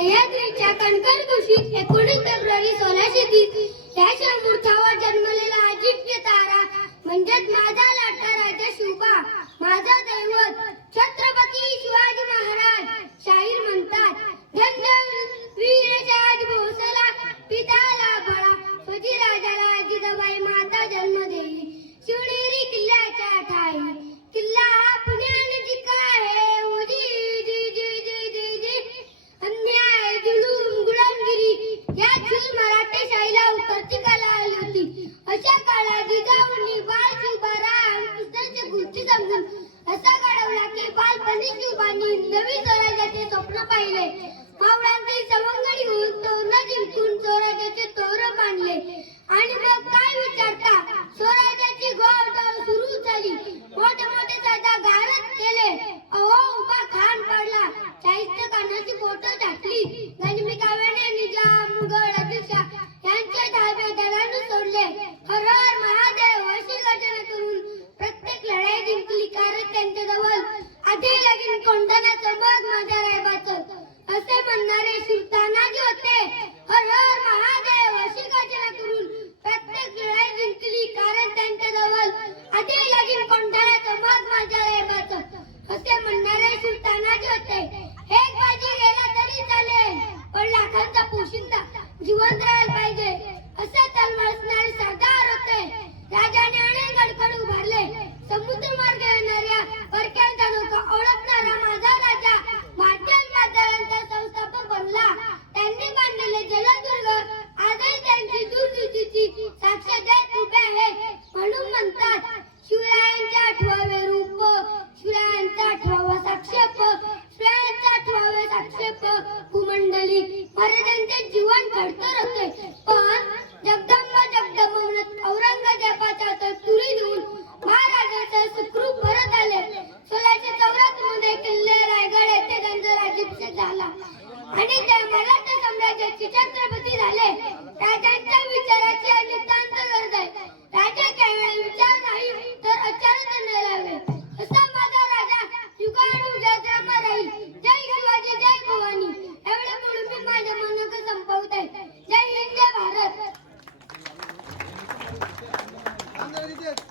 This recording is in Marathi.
सह्याद्रीच्या कणकण कुशीत एकोणीस फेब्रुवारी सोळाशे तीस या समजून असा घडवला की बालपणी शिवानी नवी स्वराज्याचे स्वप्न पाहिले. मावळांची सवंगडी होऊन तोरण जिंकून स्वराज्याचे तोर मांडले आणि मग काय विचारता? स्वराज्याची गोड सुरू झाली. मोठे मोठे सरदार गारद केले. अहो उभा खान पडला. चाळीस कानाची बोट टाकली त्यांच्या जवळ आधी लगीन कोंढाण्याचं मग माझ्या रायबाचं. असे म्हणणारे सुलतानाजी होते. हर हर महादेव अशी गर्जना करून प्रत्येक लढाई जिंकली कारण त्यांच्या जवळ आधी लगीन कोंढाण्याचं मग माझ्या रायबाचं. असे म्हणणारे सुलतानाजी होते. आठवावे साक्षेप कुमंडली त्यांचे जीवन घडतर होते पण जगदंबा जगदंब म्हणत औरंगजेबाच्या तर तुरी देऊन महाराजाचे सुखरूप परत आले. सोळाशे चौऱ्याहत्तरमध्ये किल्ले रायगड येथे त्यांचा राज्याभिषेक झाला. आणि ते मराठा साम्राज्याचे छत्रपती झाले.